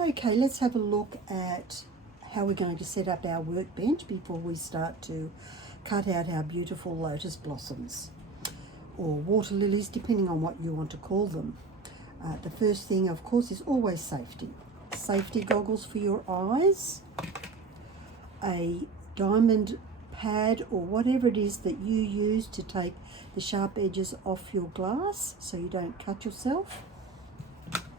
Okay, let's have a look at how we're going to set up our workbench before we start to cut out our beautiful lotus blossoms or water lilies, depending on what you want to call them. The first thing, of course, is always safety. Safety goggles for your eyes, a diamond pad or whatever it is that you use to take the sharp edges off your glass so you don't cut yourself.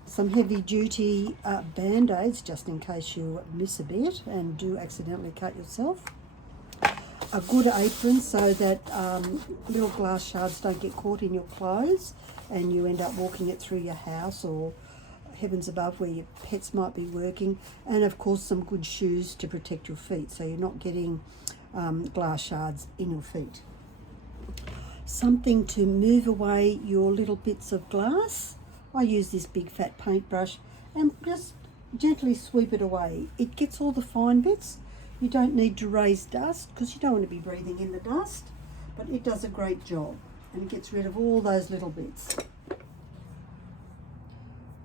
Some heavy duty band-aids just in case you miss a bit and do accidentally cut yourself. A good apron so that little glass shards don't get caught in your clothes and you end up walking it through your house or heavens above where your pets might be working. And of course some good shoes to protect your feet so you're not getting glass shards in your feet. Something to move away your little bits of glass. I use this big fat paintbrush and just gently sweep it away. It gets all the fine bits. You don't need to raise dust because you don't want to be breathing in the dust, but it does a great job and it gets rid of all those little bits.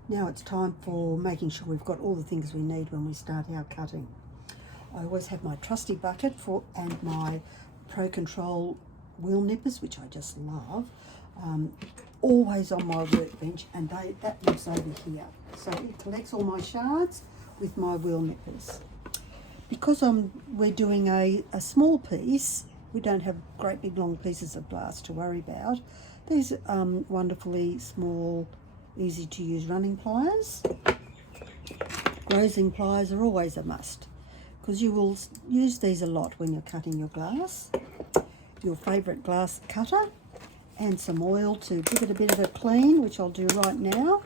Now it's time for making sure we've got all the things we need when we start our cutting. I always have my trusty bucket and my Pro Control wheel nippers, which I just love. Always on my workbench, and that lives over here. So it collects all my shards with my wheel nippers. Because we're doing a small piece, we don't have great big long pieces of glass to worry about. These wonderfully small, easy to use running pliers. Grazing pliers are always a must because you will use these a lot when you're cutting your glass. Your favourite glass cutter and some oil to give it a bit of a clean, which I'll do right now.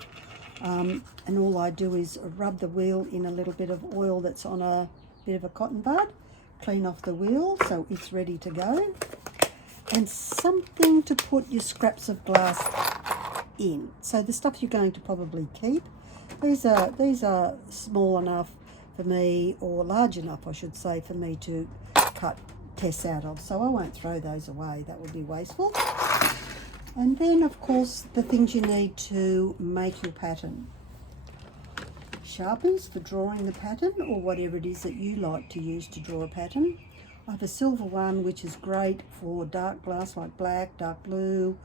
And all I do is rub the wheel in a little bit of oil that's on a bit of a cotton bud, clean off the wheel so it's ready to go. And something to put your scraps of glass in. So the stuff you're going to probably keep. These are small enough for me, or large enough I should say, for me to cut tests out of, so I won't throw those away, that would be wasteful. And then of course the things you need to make your pattern. Sharpies for drawing the pattern or whatever it is that you like to use to draw a pattern. I have a silver one which is great for dark glass like black, dark blue,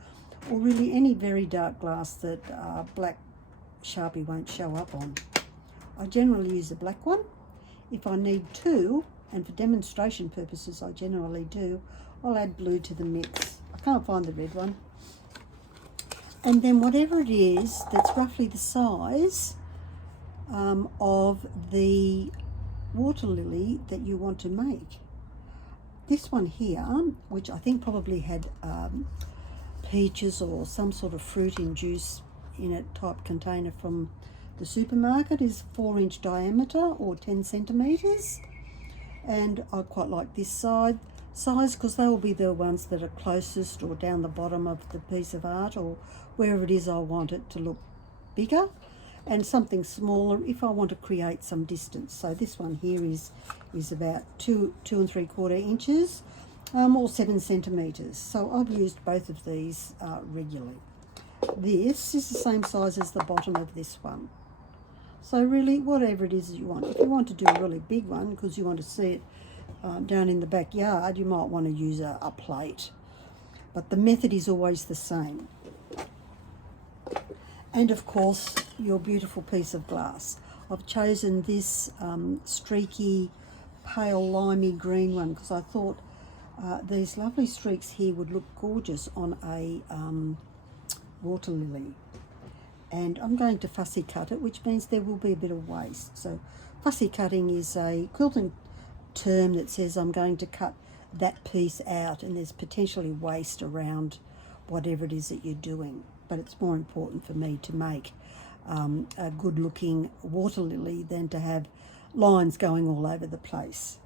or really any very dark glass that black Sharpie won't show up on. I generally use a black one. If I need two, and for demonstration purposes I generally do, I'll add blue to the mix. I can't find the red one. And then whatever it is that's roughly the size of the water lily that you want to make. This one here, which I think probably had peaches or some sort of fruit in juice in a type container from the supermarket, is 4-inch diameter or 10 centimetres. And I quite like this size because they will be the ones that are closest or down the bottom of the piece of art or wherever it is I want it to look bigger, and something smaller if I want to create some distance. So this one here is about 2 3/4 inches or 7 centimetres. So I've used both of these regularly. This is the same size as the bottom of this one. So really, whatever it is you want. If you want to do a really big one because you want to see it down in the backyard, you might want to use a plate. But the method is always the same. And of course, your beautiful piece of glass. I've chosen this streaky, pale, limey green one because I thought these lovely streaks here would look gorgeous on a water lily. And I'm going to fussy cut it, which means there will be a bit of waste. So fussy cutting is a quilting term that says I'm going to cut that piece out and there's potentially waste around whatever it is that you're doing. But it's more important for me to make a good looking water lily than to have lines going all over the place.